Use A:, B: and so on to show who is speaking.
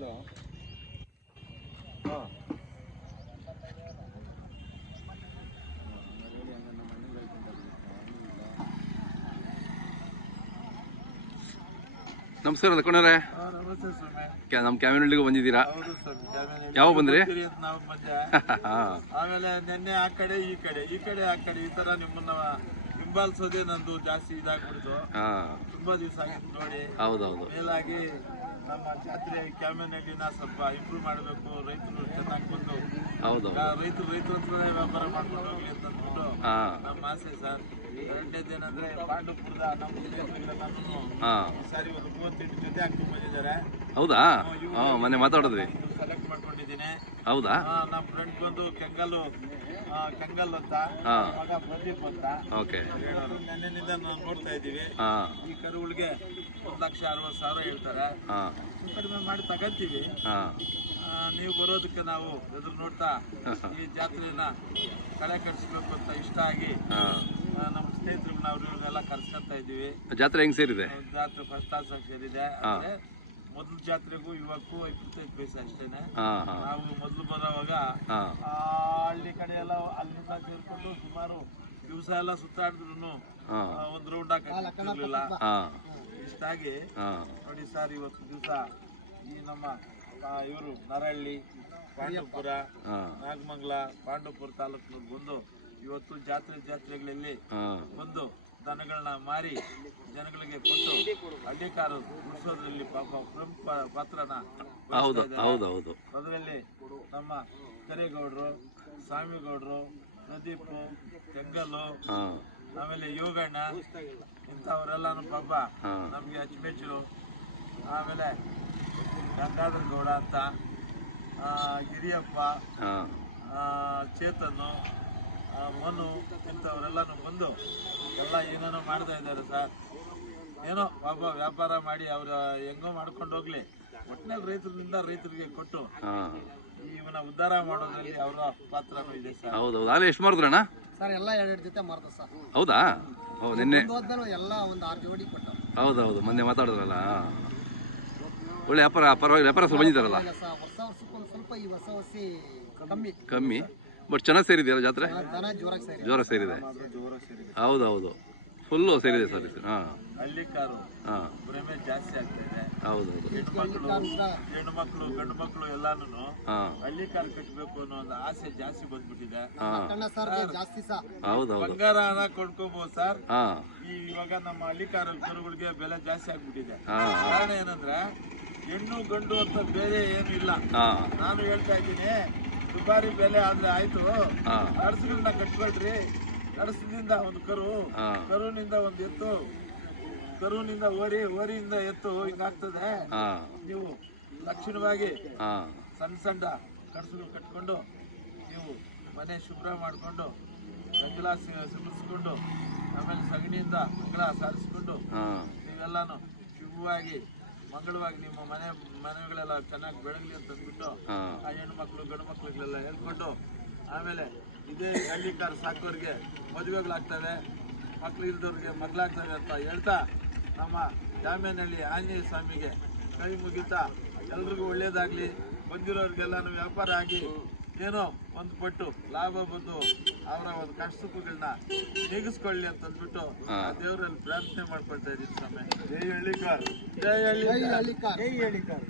A: Hello. ಹಾಂ.
B: ನಮಸ್ಕಾರ ಲಕ್ಷ್ಮಣರೇ ನಮ್ಮ ಕ್ಯಾಮಿನಳ್ಳಿಗೆ ಬಂದಿದ್ದೀರಾ? ಯಾವಾಗ ಬಂದ್ರಿ?
C: ಆಮೇಲೆ ನಿನ್ನೆ ಆ ಕಡೆ ಈ ಕಡೆ ಈ ಕಡೆ ಆ ಕಡೆ ಈ ತರ ನಿಮ್ಮನ್ನ ಹಿಂಬಾಲಿಸೋದೇ ನಂದು ಜಾಸ್ತಿ ಇದಾಗ್ಬಿಡ್ತು. ತುಂಬಾ ದಿವಸ ಆಗಿತ್ತು ನೋಡಿ.
B: ಹೌದೌದು.
C: ಮೇಲಾಗಿ ನಮ್ಮ ಜಾತ್ರೆ ಕ್ಯಾಮಿನಲ್ಲಿನ ಸ್ವಲ್ಪ ಇಂಪ್ರೂವ್ ಮಾಡಬೇಕು ರೈತರು ಚೆನ್ನಾಗಿ ಬಂದು. ಹೌದು ರೈತರು ರೈತರ ವ್ಯಾಪಾರ ಮಾಡ್ಕೊಂಡು ಹೋಗ್ಲಿ ಅಂತ ನಮ್ಮ ಆಸೆ ಸರ್. ಎರಡನೇದೇನಂದ್ರೆ ಪಾಂಡುಪುರದ ನಮ್ಮ ಸ್ನೇಹಿತರುಗಳೆಲ್ಲನೂ
B: ಹಾಂ.
C: ಈ ಸಾರಿ ಒಂದು ಮೂವತ್ತೆಂಟು ಜೊತೆ ಹಾಕ್ಕೊಂಡು ಬಂದಿದ್ದಾರೆ.
B: ಹೌದಾ? ಹಾಂ ಮೊನ್ನೆ ಮಾತಾಡಿದ್ವಿ.
C: ಸೆಲೆಕ್ಟ್ ಮಾಡ್ಕೊಂಡಿದ್ದೀನಿ.
B: ಹೌದಾ?
C: ನಮ್ಮ ಫ್ರೆಂಡ್ ಬಂದು ಕೆಂಗಲ್ಲು ಕೆಂಗಲ್ ಅಂತ ಮಗ ಪ್ರದೀಪ್ ಅಂತ.
B: ಓಕೆ.
C: ನೆನ್ನೆನಿಂದ ನಾವು ನೋಡ್ತಾ ಇದ್ದೀವಿ. ಈ ಕರುಗಳಿಗೆ ಒಂದು ಲಕ್ಷ ಅರವತ್ತು ಸಾವಿರ ಹೇಳ್ತಾರೆ. ಕಡಿಮೆ ಮಾಡಿ ತಗಂತೀವಿ. ನೀವು ಬರೋದಕ್ಕೆ ನಾವು ಎದುರು ನೋಡ್ತಾ ಈ ಜಾತ್ರೆನ ಕಳೆ ಕಟ್ಸ್ಬೇಕು ಅಂತ ಇಷ್ಟ ಆಗಿ ನಮ್ಮ ಕರ್ಸ್ಕೊಂತ ಇದ್ದೀವಿ.
B: ಜಾತ್ರೆ ಹೆಂಗ್ ಸೇರಿದೆ?
C: ಜಾತ್ರೆ ಫಸ್ಟ್ ಕ್ಲಾಸ್ ಸೇರಿದೆ. ಮೊದಲ ಜಾತ್ರೆಗೂ ಇವಕ್ಕೂ ಇಪ್ಪತ್ತೈದು ಪೈಸೆ ಅಷ್ಟೇನೆ. ನಾವು ಮೊದ್ಲು ಬರೋವಾಗ ಆ ಹಳ್ಳಿ ಕಡೆ ಎಲ್ಲ ಅಲ್ಲಿಂದ ಸೇರ್ಕೊಂಡು ಸುಮಾರು ದಿವಸ ಎಲ್ಲ ಸುತ್ತಾಡಿದ್ರು ಒಂದ್ ರೌಂಡ್ ಹಾಕಿರ್ಲಿಲ್ಲ ಇಷ್ಟಾಗಿ ನೋಡಿ ಸರ್ ಇವತ್ತು ದಿವಸ ಈ ನಮ್ಮ ಇವರು ನರಹಳ್ಳಿ ಪಾಂಡವಪುರ ನಾಗಮಂಗ್ಲ ಪಾಂಡವಪುರ ತಾಲೂಕಿನವ್ರು ಬಂದು ಇವತ್ತು ಜಾತ್ರೆ ಜಾತ್ರೆಗಳಲ್ಲಿ ಬಂದು ದನಗಳನ್ನ ಮಾರಿ ಜನಗಳಿಗೆ ಕೊಟ್ಟು ಹಳ್ಳಿಕಾರ ಉಳಿಸೋದ್ರಲ್ಲಿ ಪಾಪ ಪ್ರಮುಖ ಪಾತ್ರನ ಅದರಲ್ಲಿ ನಮ್ಮ ಕರೇಗೌಡರು ಸ್ವಾಮಿಗೌಡರು ಪ್ರದೀಪ್ ಕೆಂಗಲ್ಲು ಆಮೇಲೆ ಯೋಗಣ್ಣ ಇಂಥವರೆಲ್ಲಾನು ಪಾಪ ನಮಗೆ ಅಚ್ಚುಮೆಚ್ಚು. ಆಮೇಲೆ ಗಂಗಾಧರ ಗೌಡ ಅಂತ ಗಿರಿಯಪ್ಪ ಚೇತನ್ನು ಆ, ಮನು ಇಂಥವರೆಲ್ಲನೂ ಬಂದು ಎಲ್ಲ ಏನೇನೋ ಮಾಡ್ತಾ ಇದ್ದಾರೆ ಸರ್. ಏನೋ ಪಾಪ ವ್ಯಾಪಾರ ಮಾಡಿ ಅವ್ರ ಹೆಂಗೋ ಮಾಡ್ಕೊಂಡು ಹೋಗ್ಲಿ. ಒಟ್ಟಿನಲ್ಲಿ ರೈತರಿಂದ ರೈತರಿಗೆ ಕೊಟ್ಟು
B: ಹಾಂ.
C: ಇವನ ಉದ್ಧಾರ ಮಾಡೋದ್ರಲ್ಲಿ ಅವರ ಪಾತ್ರನೂ ಇದೆ ಸರ್.
B: ಹೌದು ಹೌದು ಅಲ್ಲಿ ಎಷ್ಟು ಮಾರಿದ್ರಣ್ಣ
D: ಸರ್ ಎಲ್ಲ ಎರಡೆರಡು ಜೊತೆ ಮಾರ್ದ ಸರ್.
B: ಹೌದಾ? ಹೌದು ನಿನ್ನೆ.
D: ಎಲ್ಲ ಒಂದು ಆರು ಜೋಡಿ ಕೊಟ್ಟ
B: ಹೌದು ಹೌದು ಮೊನ್ನೆ ಮಾತಾಡಿದ್ರಲ್ಲ ಒಳ್ಳೆ ವ್ಯಾಪಾರ ಪರವಾಗಿ ವ್ಯಾಪಾರ ಬಂದಿದ್ದಾರಲ್ಲ?
D: ಹೊಸ ವರ್ಷಕ್ಕೊಂದು ಸ್ವಲ್ಪ ಈ ಹೊಸ ಕಮ್ಮಿ.
B: ಕಮ್ಮಿ. ಬಟ್ ಚೆನ್ನಾಗಿ ಸೇರಿದೆಯಲ್ಲ ಜಾತ್ರೆ?
D: ಜ್ವರ ದನ ಜೋರಾಗಿ ಸೇರಿ
B: ಜೋರ ಸೇರಿದೆ. ಹೌದು ಹೌದು ಫುಲ್ಲು ಸೇರಿದೆ ಸರ್ ಹಾಂ.
C: ಹಳ್ಳಿ ಕಾರು
B: ಹಾಂ.
C: ಭ್ರಮೆ ಜಾಸ್ತಿ ಆಗ್ತಾ ಇದೆ.
B: ಹೌದು ಹೌದು
C: ಹೆಣ್ಣು ಮಕ್ಕಳು ಗಂಡು ಮಕ್ಕಳು ಎಲ್ಲಾನು
B: ಹಾಂ.
C: ಹಳ್ಳಿ ಕಾರು ಕಟ್ಟಬೇಕು ಅನ್ನೋ ಒಂದು ಆಸೆ ಜಾಸ್ತಿ ಬಂದ್ಬಿಟ್ಟಿದೆ.
B: ಹಾಂ.
D: ಕಣ್ಣ ಸರ್ ಜಾಸ್ತಿ ಸಹ
B: ಹೌದು
C: ಕೊಂಡ್ಕೋಬಹುದು ಸರ್.
B: ಹಾಂ.
C: ಈ ಇವಾಗ ನಮ್ಮ ಹಳ್ಳಿ ಕಾರಲ್ಲಿ ಕರುಗಳಿಗೆ ಬೆಲೆ ಜಾಸ್ತಿ ಆಗ್ಬಿಟ್ಟಿದೆ.
B: ಹಾಂ.
C: ಕಾರಣ ಏನಂದ್ರೆ ಹೆಣ್ಣು ಗಂಡು ಅಂತ ಬೇರೆ ಏನು ಇಲ್ಲ ನಾನು ಹೇಳ್ತಾ ಇದ್ದೀನಿ ದುಬಾರಿ ಬೆಲೆ ಆದ್ರೆ ಆಯ್ತು. ಅರಸುಗಳನ್ನ ಕಟ್ಕೊಳ್ರಿ. ಅರಸದಿಂದ ಒಂದು ಕರು
B: ಹಾಂ.
C: ಕರುನಿಂದ ಒಂದು ಎತ್ತು ಕರುನಿಂದ ಓರಿ ಓರಿಯಿಂದ ಎತ್ತು ಹಿಂಗಾಗ್ತದೆ. ನೀವು ಲಕ್ಷಣವಾಗಿ ಸಣ್ಣ ಸಣ್ಣ ಕಡಸುಗಳು ಕಟ್ಕೊಂಡು ನೀವು ಮನೆ ಶುಭ್ರ ಮಾಡಿಕೊಂಡು ಗಂಗಲ ಸಿಗಿಸ್ಕೊಂಡು ಆಮೇಲೆ ಸಗಣಿಯಿಂದ ಗಂಗಲ ಸಾರಿಸ್ಕೊಂಡು ನೀವೆಲ್ಲಾನು ಶುಭವಾಗಿ ಮಂಗಳವಾಗಿ ನಿಮ್ಮ ಮನೆ ಮನೆಗಳೆಲ್ಲ ಚೆನ್ನಾಗಿ ಬೆಳಗಲಿ ಅಂತ ಅಂದ್ಬಿಟ್ಟು ಆ ಹೆಣ್ಣು ಮಕ್ಕಳು ಗಂಡು ಮಕ್ಳುಗಳೆಲ್ಲ ಹೇಳ್ಕೊಂಡು ಆಮೇಲೆ ಇದೇ ಹಳ್ಳಿ ಕಾರ್ ಸಾಕೋರಿಗೆ ಮದುವೆಗಳಾಗ್ತವೆ ಮಕ್ಳು ಇಲ್ದವ್ರಿಗೆ ಮಗಳಾಗ್ತವೆ ಅಂತ ಹೇಳ್ತಾ ನಮ್ಮ ಜಾಮೇನಹಳ್ಳಿ ಆಂಜನೇಯ ಸ್ವಾಮಿಗೆ ಕೈ ಮುಗಿತಾ ಎಲ್ರಿಗೂ ಒಳ್ಳೇದಾಗ್ಲಿ. ಬಂದಿರೋರಿಗೆಲ್ಲಾನು ವ್ಯಾಪಾರ ಆಗಿ ಏನೋ ಒಂದು ಪಟ್ಟು ಲಾಭ ಬಂದು ಅವರ ಒಂದು ಕಷ್ಟಗಳನ್ನ ನೀಗಿಸ್ಕೊಳ್ಳಿ ಅಂತ ಅಂದ್ಬಿಟ್ಟು ಆ ದೇವರಲ್ಲಿ ಪ್ರಾರ್ಥನೆ ಮಾಡ್ಕೊಳ್ತಾ ಇದ್ದೀನಿ ಸ್ವಾಮಿ. ಜೈ ಹಳ್ಳಿ ಕಾರ್ ಜೈ ಹಳ್ಳಿ ಕಾರ್.
D: ಹಳ್ಳಿ ಕಾರ್
C: ಜೈ ಹಳ್ಳಿ ಕಾರ್